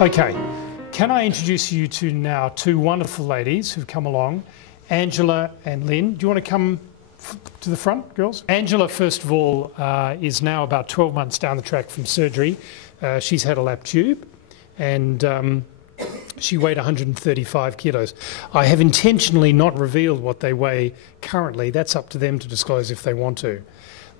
Okay, can I introduce you to now two wonderful ladies who've come along, Angela and Lynn. Do you want to come to the front, girls? Angela, first of all, is now about 12 months down the track from surgery. She's had a lap tube and she weighed 135 kilos. I have intentionally not revealed what they weigh currently. That's up to them to disclose if they want to.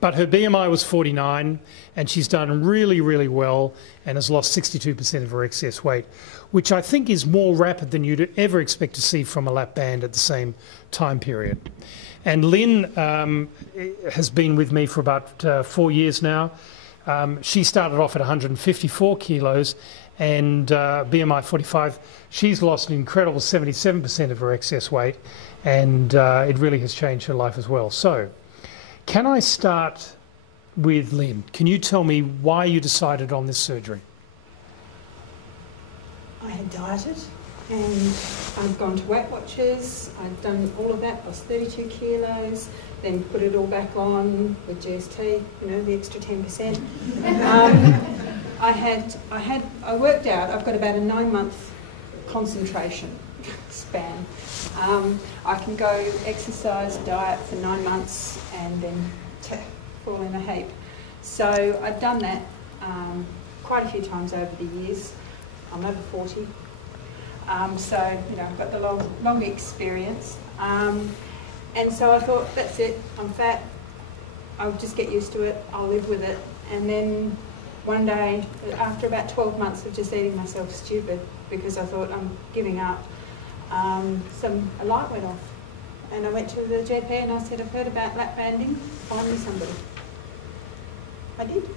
But her BMI was 49 and she's done really, really well and has lost 62% of her excess weight, which I think is more rapid than you'd ever expect to see from a lap band at the same time period. And Lynn has been with me for about 4 years now. She started off at 154 kilos and BMI 45. She's lost an incredible 77% of her excess weight, and it really has changed her life as well. So, can I start with Lynn? Can you tell me why you decided on this surgery? I had dieted and I'd gone to Weight Watchers. I'd done all of that, lost 32 kilos, then put it all back on with GST, you know, the extra 10%. I worked out, I've got about a 9-month concentration span. I can go exercise, diet for 9 months and then fall in a heap. So I've done that quite a few times over the years. I'm over 40. So, you know, I've got the long experience. And so I thought, that's it, I'm fat, I'll just get used to it, I'll live with it. And then one day, after about 12 months of just eating myself stupid, because I thought I'm giving up, a light went off. And I went to the GP and I said, I've heard about lap banding, find me somebody. I did.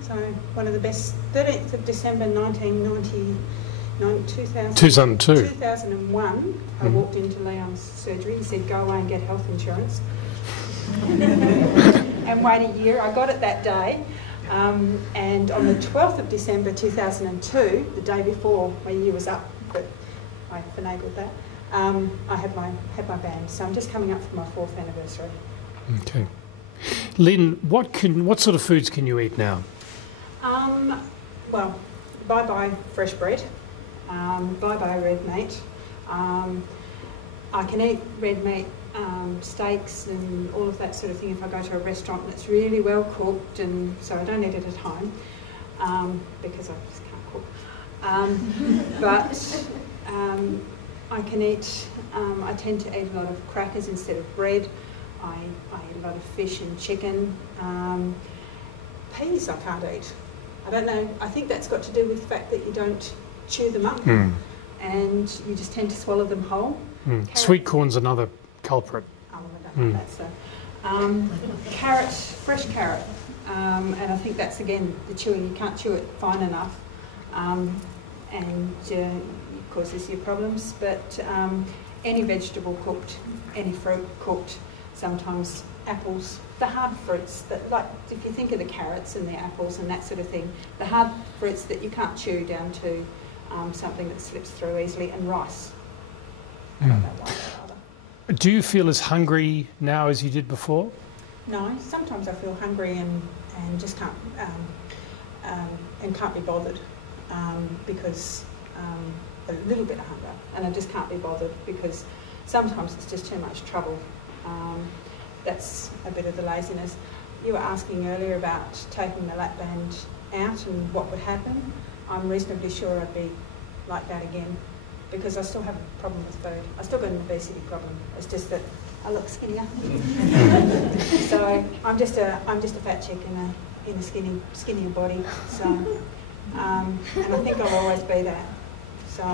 So one of the best, 13th of December 2001, I walked into Leon's surgery. He said, go away and get health insurance. And wait a year. I got it that day. And on the 12th of December 2002, the day before my year was up, but I finagled that, I had my band. So I'm just coming up for my 4th anniversary. Okay. Lynn, what sort of foods can you eat now? Well, bye-bye fresh bread. Bye-bye red meat. I can eat red meat, steaks and all of that sort of thing if I go to a restaurant and it's really well cooked, and so I don't eat it at home because I just can't cook. But I can eat, I tend to eat a lot of crackers instead of bread. I eat a lot of fish and chicken. Peas I can't eat. I don't know, I think that's got to do with the fact that you don't chew them up and you just tend to swallow them whole. Sweet corn's another culprit. Oh, I don't know that, so. Carrot, fresh carrot, and I think that's again the chewing, you can't chew it fine enough and it causes you problems, but any vegetable cooked, any fruit cooked, sometimes apples, the hard fruits, that, like if you think of the carrots and the apples and that sort of thing, the hard fruits that you can't chew down to something that slips through easily, and rice. Do you feel as hungry now as you did before? No, sometimes I feel hungry and just can't be bothered because a little bit of hunger, and I just can't be bothered because sometimes it's just too much trouble. That's a bit of the laziness. You were asking earlier about taking the lap band out and what would happen. I'm reasonably sure I'd be like that again because I still have a problem with food. I still got an obesity problem. It's just that I look skinnier. So I'm just a fat chick in a skinnier body. So and I think I'll always be that. So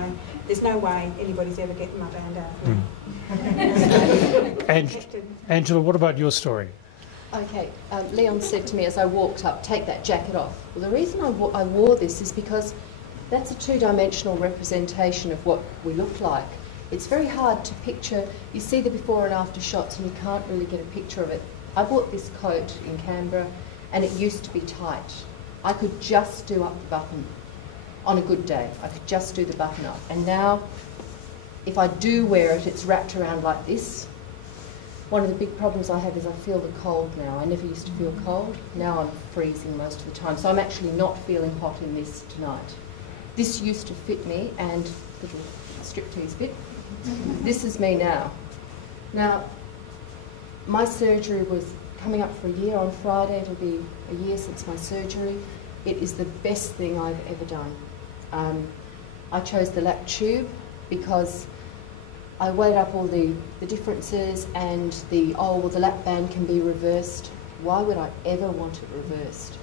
there's no way anybody's ever getting my band out of me. Angela, what about your story? Okay, Leon said to me as I walked up, take that jacket off. Well, the reason I wore this is because that's a two-dimensional representation of what we look like. It's very hard to picture. You see the before and after shots and you can't really get a picture of it. I bought this coat in Canberra and it used to be tight. I could just do up the button. On a good day, I could just do the button up. And now, if I do wear it, it's wrapped around like this. One of the big problems I have is I feel the cold now. I never used to feel cold. Now I'm freezing most of the time. So I'm actually not feeling hot in this tonight. this used to fit me, and little striptease bit. This is me now. Now, my surgery was coming up for a year on Friday. It'll be a year since my surgery. It is the best thing I've ever done. I chose the lap tube because I weighed up all the differences, and the lap band can be reversed. Why would I ever want it reversed?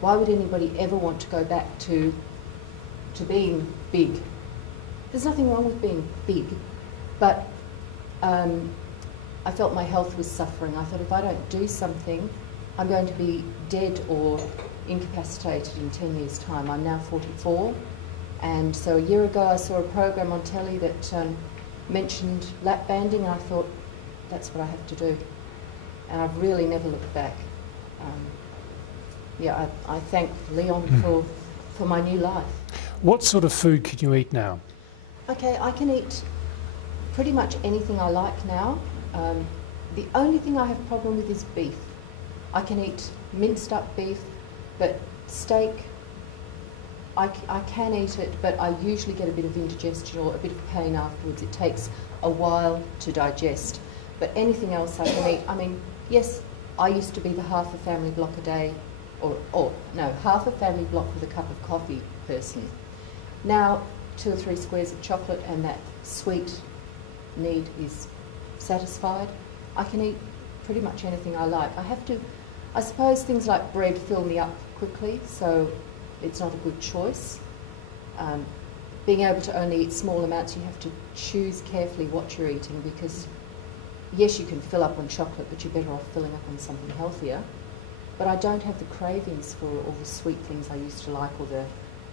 Why would anybody ever want to go back to being big? There's nothing wrong with being big, but I felt my health was suffering. I thought if I don't do something, I'm going to be dead or incapacitated in 10 years' time. I'm now 44, and so a year ago I saw a program on telly that mentioned lap banding, and I thought, that's what I have to do. And I've really never looked back. I thank Leon for my new life. What sort of food can you eat now? Okay, I can eat pretty much anything I like now. The only thing I have a problem with is beef. I can eat minced up beef, but steak, I can eat it, but I usually get a bit of indigestion or a bit of pain afterwards. It takes a while to digest. But anything else I can eat. I mean, yes, I used to be the half a family block a day, half a family block with a cup of coffee person. Now, 2 or 3 squares of chocolate and that sweet need is satisfied. I can eat pretty much anything I like. I suppose things like bread fill me up quickly, so it's not a good choice. Being able to only eat small amounts, you have to choose carefully what you're eating, because yes, you can fill up on chocolate, but you're better off filling up on something healthier. But I don't have the cravings for all the sweet things I used to like, or the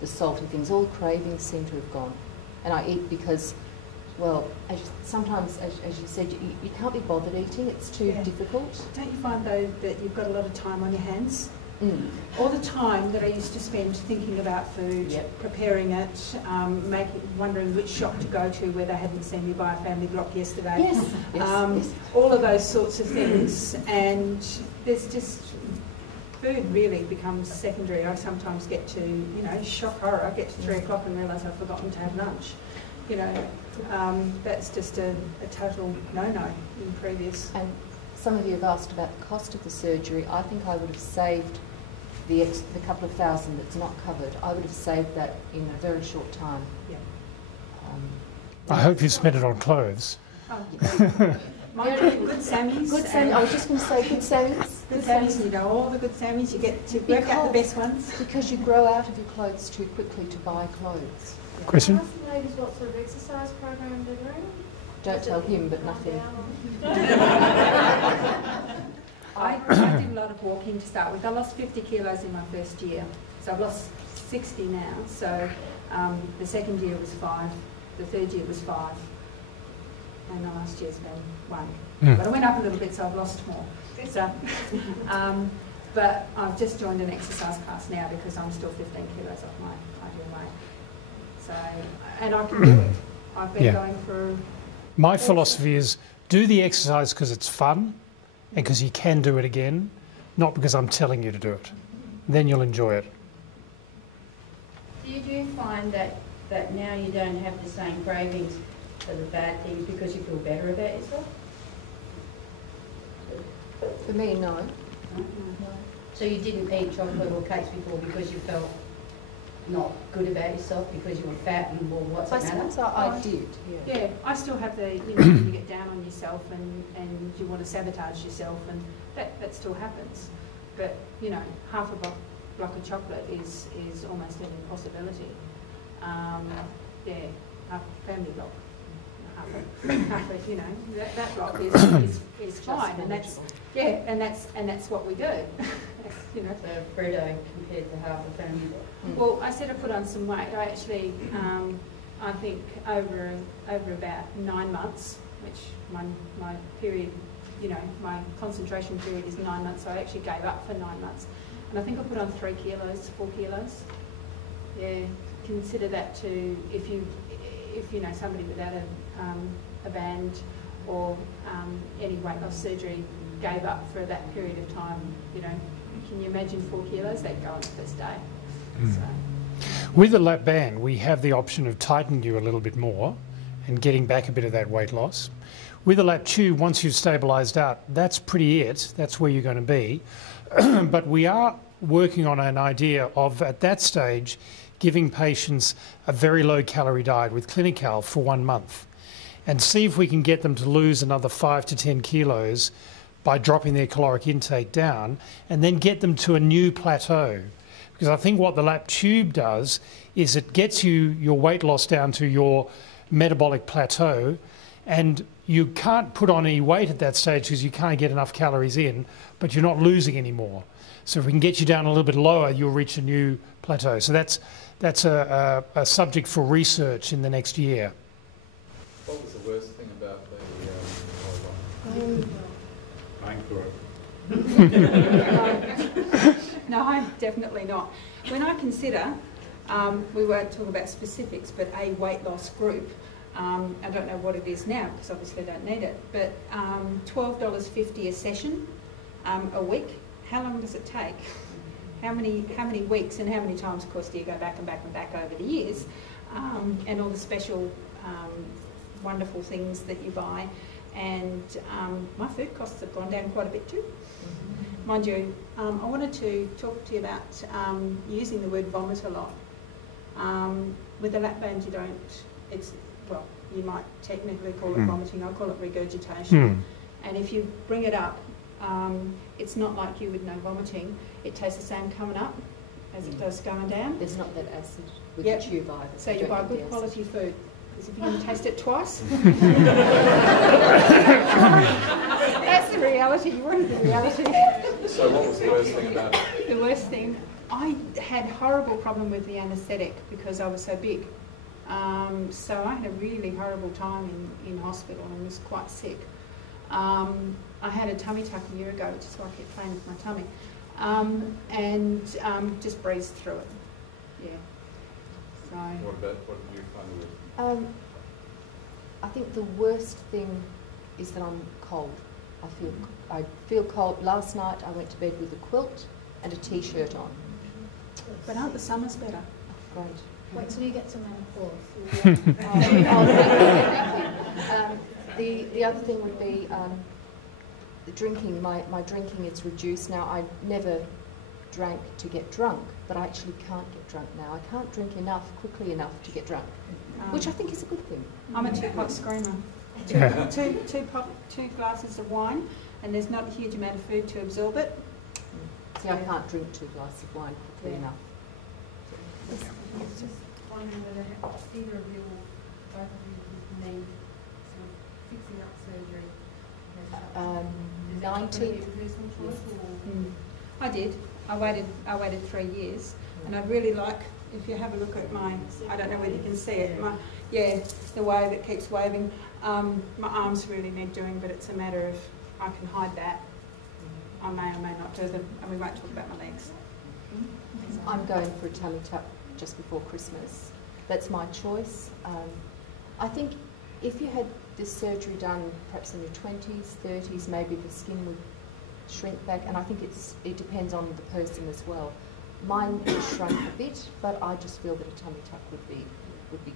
salty things. All cravings seem to have gone. And I eat because, well, sometimes, as you said, you can't be bothered eating. It's too difficult. Don't you find, though, that you've got a lot of time on your hands? All the time that I used to spend thinking about food, preparing it, wondering which shop to go to where they hadn't seen me buy a family block yesterday. Yes. All of those sorts of things. And there's just... food really becomes secondary. I sometimes get to, shock horror, I get to 3 o'clock and realise I've forgotten to have lunch. That's just a total no-no in previous. And some of you have asked about the cost of the surgery. I think I would have saved the couple of thousand that's not covered. I would have saved that in a very short time. Yeah. I hope you spent it on clothes. Good Sammies. Good Sammies. I was just going to say good Sammies. Good Sammies, all the good Sammies, you get to work out the best ones. Because you grow out of your clothes too quickly to buy clothes. Question? Ask the ladies what sort of exercise program they're doing. Don't tell him, but nothing. I did a lot of walking to start with. I lost 50 kilos in my first year. So I've lost 60 now. So the second year was 5. The third year was 5. And the last year's been 1. But I went up a little bit, so I've lost more. So, but I've just joined an exercise class now because I'm still 15 kilos off my ideal weight. So, and I can do it. I've been going for... My philosophy is do the exercise because it's fun and because you can do it again, not because I'm telling you to do it. Then you'll enjoy it. Do you find that now you don't have the same cravings for the bad things because you feel better about yourself? For me, no. So you didn't eat chocolate or cakes before because you felt not good about yourself because you were fat and, well, what's it matter? I did, Yeah, I still have the, you get down on yourself and you want to sabotage yourself, and that still happens. But, half a block of chocolate is almost an impossibility. Half a family block. That block is fine, and that's what we do. So Fredo compared to half a family block. Well, I said I put on some weight. I actually, I think over about 9 months, which my period, my concentration period is 9 months. So I actually gave up for 9 months, and I think I put on 3 kilos, 4 kilos. Yeah, consider that too. If somebody without a band or any weight loss surgery gave up for that period of time, can you imagine 4 kilos? They'd go on the first day. So. With the lap band, we have the option of tightening you a little bit more and getting back a bit of that weight loss. With the lap tube, once you've stabilised out, that's pretty it. That's where you're going to be. But we are working on an idea of, at that stage, giving patients a very low calorie diet with Clinical for 1 month and see if we can get them to lose another 5 to 10 kilos by dropping their caloric intake down, and then get them to a new plateau. Because I think what the lap tube does is it gets you your weight loss down to your metabolic plateau, and you can't put on any weight at that stage because you can't get enough calories in, but you're not losing anymore. So if we can get you down a little bit lower, you'll reach a new plateau. So that's a subject for research in the next year. What was the worst thing about the No, definitely not. When I consider, we won't talk about specifics, but a weight loss group, I don't know what it is now because obviously I don't need it, but $12.50 a session a week. How long does it take? How many weeks and how many times, of course, do you go back and back and back over the years? And all the special wonderful things that you buy. And my food costs have gone down quite a bit too. Mind you, I wanted to talk to you about using the word vomit a lot. With the lap band you don't, well, you might technically call it vomiting, I call it regurgitation. And if you bring it up, it's not like you would know vomiting. It tastes the same coming up as it does going down. There's not that acid with Yep. the tube either. So you buy good quality food. Because if you can taste it twice, that's the reality. You want the reality. So what was the worst thing about it? The worst thing, I had horrible problem with the anaesthetic because I was so big. So I had a really horrible time in hospital and was quite sick. I had a tummy tuck a year ago, which is why I kept playing with my tummy, and just breezed through it. Yeah. So. What did you find the worst? I think the worst thing is that I'm cold. I feel cold. Last night I went to bed with a quilt and a t-shirt on. But aren't the summers better? Great. Wait till you get to menopause. The other thing would be the drinking. My drinking is reduced now. I never drank to get drunk, but I actually can't get drunk now. I can't drink quickly enough to get drunk, which I think is a good thing. I'm a two-pot screamer. Two glasses of wine, and there's not a huge amount of food to absorb it. See, I can't drink 2 glasses of wine quickly enough. Just wondering whether either of you or both of you would need sort of fixing up surgery. 90. Personal choice or? I did. I waited 3 years, and I'd really like, if you have a look at my, I don't know whether you can see it, the way that keeps waving. My arms really need doing, but it's a matter of I can hide that. I may or may not do them, and we won't talk about my legs. I'm going for a tummy tuck just before Christmas. That's my choice. I think if you had this surgery done perhaps in your 20s, 30s, maybe the skin would shrink back, and I think it depends on the person as well. Mine shrunk a bit, but I just feel that a tummy tuck would be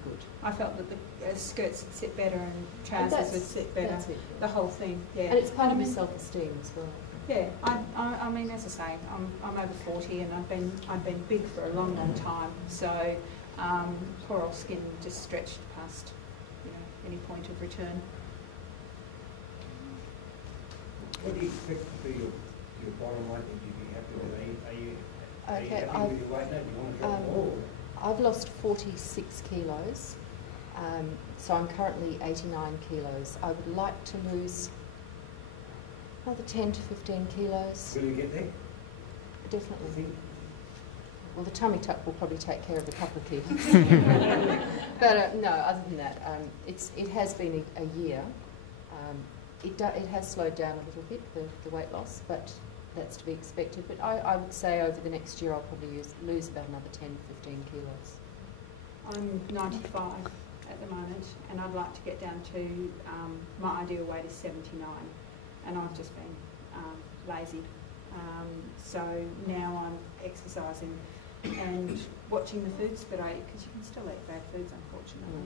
good. I felt that the skirts would sit better and trousers would sit better. That's it. The whole thing, yeah. And it's part of your self-esteem as well. Yeah, I mean, as I say, I'm over 40 and I've been big for a long, long time. So poor old skin just stretched past, any point of return. What do you expect to be your bottom line? Would you be happy with? Are you Okay, happy with your weight now? Do you want to drop more? I've lost 46 kilos, so I'm currently 89 kilos. I would like to lose another 10 to 15 kilos. Will you get there? Definitely. Well, the tummy tuck will probably take care of a couple of kilos. But no, other than that, it has been a year. It has slowed down a little bit, the weight loss, but that's to be expected. But I would say over the next year I'll probably lose about another 10 to 15 kilos. I'm 95 at the moment, and I'd like to get down to, my ideal weight is 79, and I've just been lazy. So now I'm exercising and watching the foods that I eat, because you can still eat bad foods, unfortunately.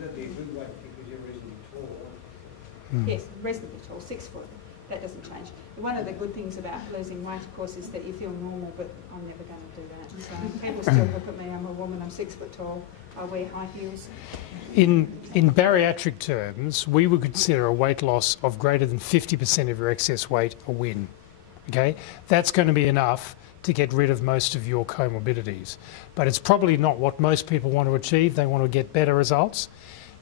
That'd be a good way because you're reasonably tall. Yes, reasonably tall, 6 foot. That doesn't change. One of the good things about losing weight, of course, is that you feel normal, but I'm never going to do that. So people still look at me, I'm a woman, I'm 6 foot tall, I wear high heels. In bariatric terms, we would consider a weight loss of greater than 50% of your excess weight a win. Okay, that's going to be enough to get rid of most of your comorbidities. But it's probably not what most people want to achieve. They want to get better results.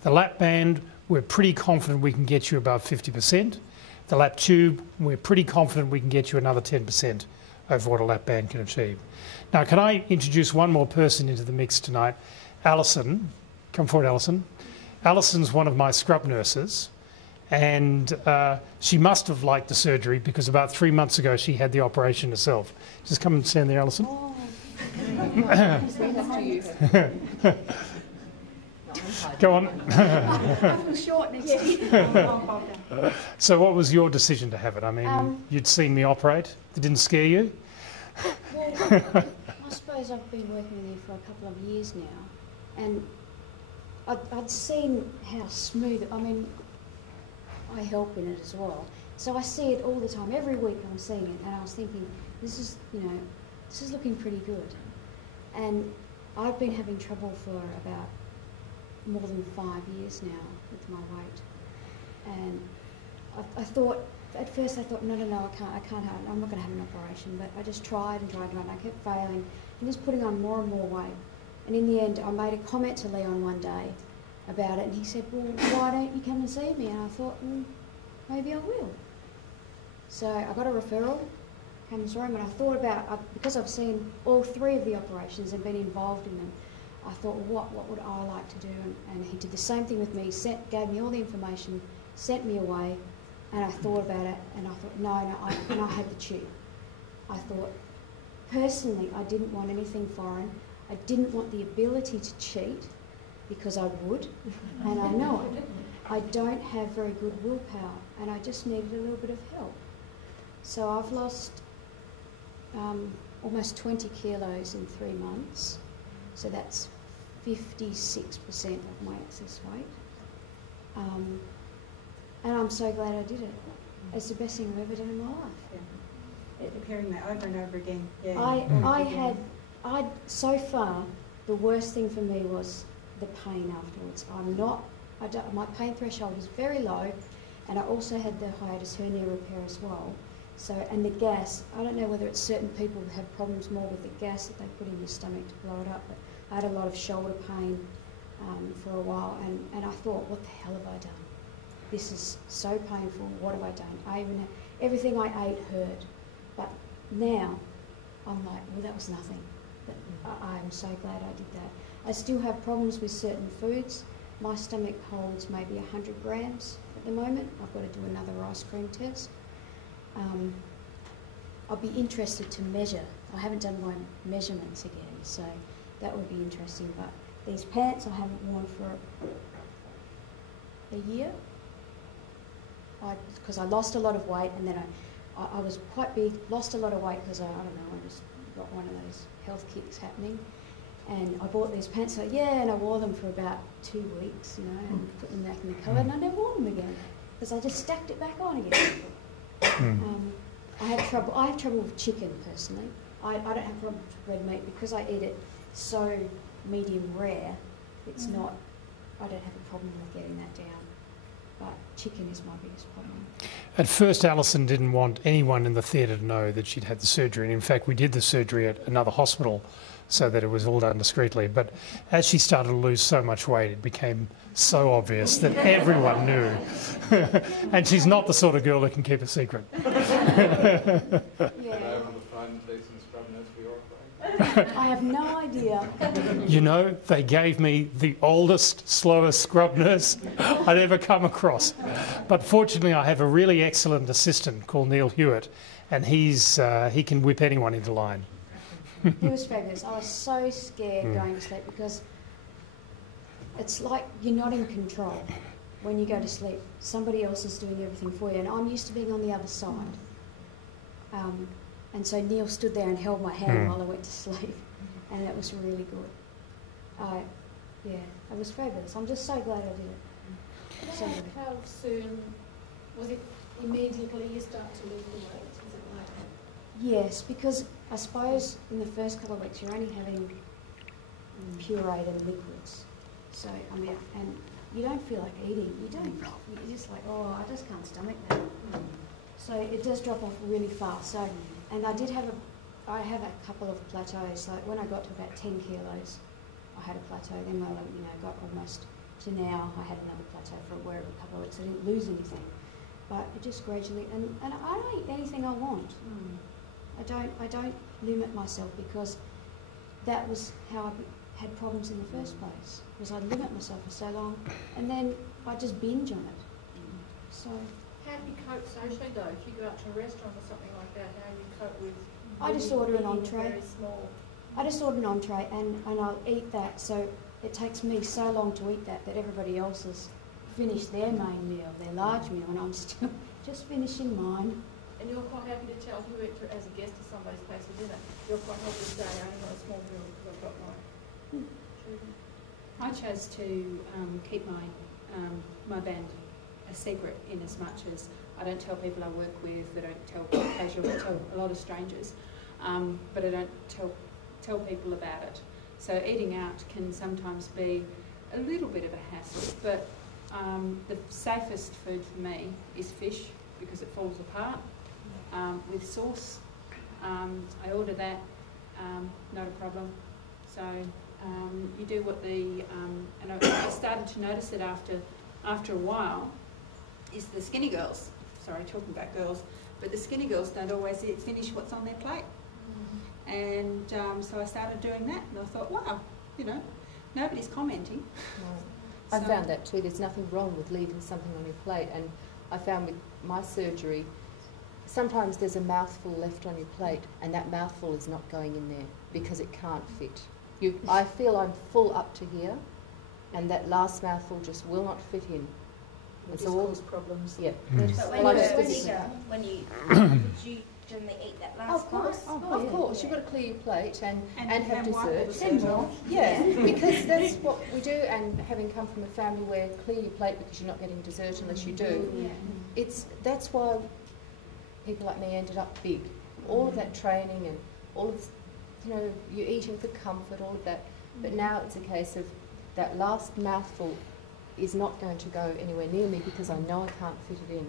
The lap band, we're pretty confident we can get you above 50%. The lap tube, we're pretty confident we can get you another 10% over what a lap band can achieve. Now, can I introduce one more person into the mix tonight? Alison. Come forward, Alison. Alison's one of my scrub nurses, and she must have liked the surgery because about 3 months ago she had the operation herself. Just come and stand there, Alison. Oh. Go on. I'm short next to you. So what was your decision to have it? I mean, you'd seen me operate. It didn't scare you? Well, I suppose I've been working with you for a couple of years now, and I'd seen how smooth, I mean, I help in it as well. So I see it all the time. Every week I'm seeing it, and I was thinking, this is, you know, this is looking pretty good. And I've been having trouble for about more than 5 years now with my weight. And I thought, at first I thought, no, I can't have it. I'm not going to have an operation. But I just tried and tried, and I kept failing and just putting on more and more weight. And in the end, I made a comment to Leon one day about it, and he said, well, why don't you come and see me? And I thought, well, maybe I will. So I got a referral, came to the room, and I thought about, because I've seen all 3 of the operations and been involved in them, I thought, well, what would I like to do? And he did the same thing with me, gave me all the information, sent me away, and I thought about it, and I thought, and I had the tube. I thought, personally, I didn't want anything foreign. I didn't want the ability to cheat, because I would, and I know it. I don't have very good willpower, and I just needed a little bit of help. So I've lost almost 20 kilos in 3 months, so that's 56% of my excess weight. And I'm so glad I did it. It's the best thing I've ever done in my life. Hearing that over and over again. Yeah. So far, the worst thing for me was the pain afterwards. My pain threshold is very low, and I also had the hiatus hernia repair as well. So, and the gas, I don't know whether it's certain people who have problems more with the gas that they put in your stomach to blow it up, but I had a lot of shoulder pain for a while, and I thought, what the hell have I done? This is so painful, what have I done? Everything I ate hurt, but now I'm like, well, that was nothing. But I'm so glad I did that. I still have problems with certain foods. My stomach holds maybe 100 grams at the moment. I've got to do another ice cream test. I'll be interested to measure. I haven't done my measurements again, so that would be interesting. But these pants I haven't worn for a year, because I lost a lot of weight, and then I was quite big, lost a lot of weight because I don't know, I just got one of those health kicks happening. And I bought these pants, so and I wore them for about 2 weeks, you know, and put them back in the cupboard, and I never wore them again because I just stacked it back on again. I have trouble with chicken personally. I don't have problems with red meat because I eat it so medium rare. It's not. I don't have a problem with getting that down. But chicken is my biggest problem. At first, Alison didn't want anyone in the theatre to know that she'd had the surgery. And in fact, we did the surgery at another hospital so that it was all done discreetly. But as she started to lose so much weight, it became so obvious that everyone knew. And she's not the sort of girl that can keep a secret. I have no idea. You know, they gave me the oldest, slowest scrub nurse I'd ever come across. But fortunately, I have a really excellent assistant called Neil Hewitt, and he can whip anyone into line. He was fabulous. I was so scared going to sleep because it's like you're not in control when you go to sleep. Somebody else is doing everything for you, and I'm used to being on the other side. And so Neil stood there and held my hand while I went to sleep, and that was really good. Yeah, it was fabulous. I'm just so glad I did it. So good. How soon, was it immediately you start to lose the weight? Is it like Yes, because I suppose in the first couple of weeks you're only having pureed liquids. So, I mean, and you don't feel like eating. You don't. You're just like, oh, I just can't stomach that. So it does drop off really fast. So, and I have a couple of plateaus. Like when I got to about 10 kilos, I had a plateau. Then when I got almost to now, I had another plateau for a couple of weeks. I didn't lose anything, but it just gradually. And I don't eat anything I want. I don't limit myself, because that was how I had problems in the first place. Was I limit myself for so long, and then I just binge on it. So how do you cope socially though? If you go out to a restaurant or something like that, how do you cope with? I just order an eating entree. Very small. I just order an entree and I'll eat that. So it takes me so long to eat that everybody else has finished their main meal, their large meal, and I'm still just finishing mine. And you're quite happy to tell, if you went as a guest to somebody's place for dinner, you're quite happy to say, I only want a small meal because I've got my children. I chose to keep my band a secret, in as much as I don't tell people I work with, I don't tell occasionally, I tell a lot of strangers, but I don't tell people about it. So eating out can sometimes be a little bit of a hassle, but the safest food for me is fish, because it falls apart. With sauce, I order that, not a problem. So you do what and I started to notice it after a while, is the skinny girls, sorry, talking about girls, but the skinny girls don't always finish what's on their plate. And so I started doing that, and I thought, wow, nobody's commenting. I found that too. There's nothing wrong with leaving something on your plate, and I found with my surgery, sometimes there's a mouthful left on your plate, and that mouthful is not going in there because it can't fit. I feel I'm full up to here, and that last mouthful just will not fit in. It's cause problems. Yeah. But Well, when I you're just a didn't- bigger, would you generally eat that last Of course, one? of course. You've got to clear your plate and have wipe all the dessert. dessert off. Yeah, because that's what we do, and having come from a family where clear your plate because you're not getting dessert unless you do, that's why people like me ended up big. All of that training and all of, you're eating for comfort, all of that. But now it's a case of that last mouthful is not going to go anywhere near me because I know I can't fit it in.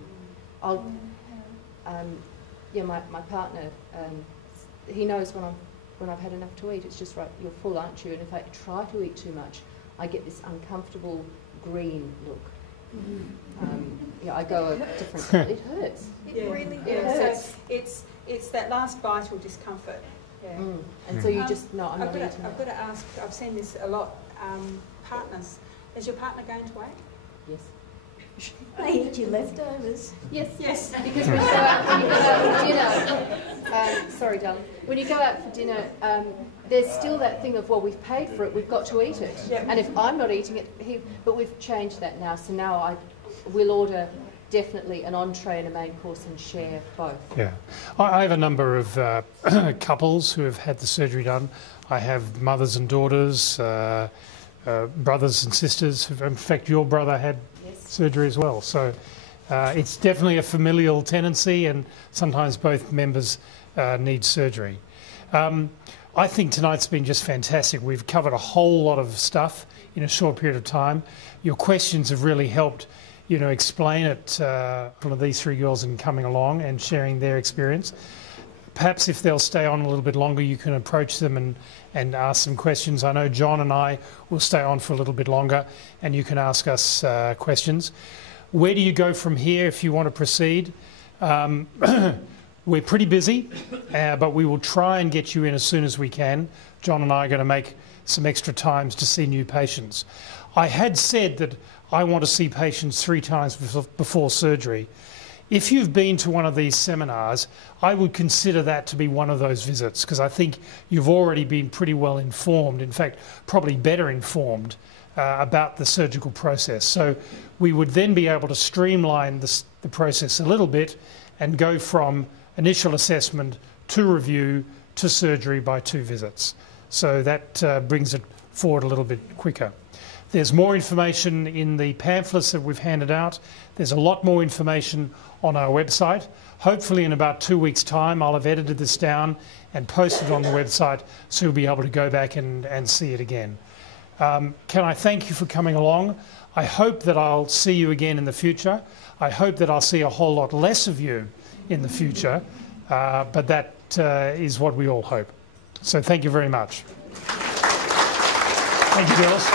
My partner, he knows when I've had enough to eat. It's just right, you're full, aren't you? And if I try to eat too much, I get this uncomfortable green look. I go a different. It hurts. It really hurts. So it's that last vital discomfort. Yeah. And so you just no, I'm not eating. I've got to ask. I've seen this a lot. Partners, is your partner going to weight? Yes. I eat your leftovers. Yes. Because when you go out for dinner, sorry, darling. When you go out for dinner, there's still that thing of, well, we've paid for it, we've got to eat it. Yep. And if I'm not eating it, but we've changed that now. So now we'll order definitely an entree and a main course and share both. Yeah. I have a number of couples who have had the surgery done. I have mothers and daughters, brothers and sisters. In fact, your brother had surgery as well. So it's definitely a familial tendency, and sometimes both members need surgery. I think tonight's been just fantastic. We've covered a whole lot of stuff in a short period of time. Your questions have really helped, explain it, one of these three girls in coming along and sharing their experience. Perhaps if they'll stay on a little bit longer, you can approach them and ask some questions. I know John and I will stay on for a little bit longer, and you can ask us questions. Where do you go from here if you want to proceed? We're pretty busy, but we will try and get you in as soon as we can. John and I are going to make some extra times to see new patients. I had said that I want to see patients 3 times before surgery. If you've been to one of these seminars, I would consider that to be one of those visits, because I think you've already been pretty well informed, in fact, probably better informed about the surgical process. So we would then be able to streamline the process a little bit and go from initial assessment to review to surgery by 2 visits. So that brings it forward a little bit quicker. There's more information in the pamphlets that we've handed out. There's a lot more information on our website. Hopefully in about 2 weeks' time I'll have edited this down and posted it on the website so you'll be able to go back and see it again. Can I thank you for coming along? I hope that I'll see you again in the future. I hope that I'll see a whole lot less of you in the future, but that is what we all hope. So thank you very much. Thank you, girls.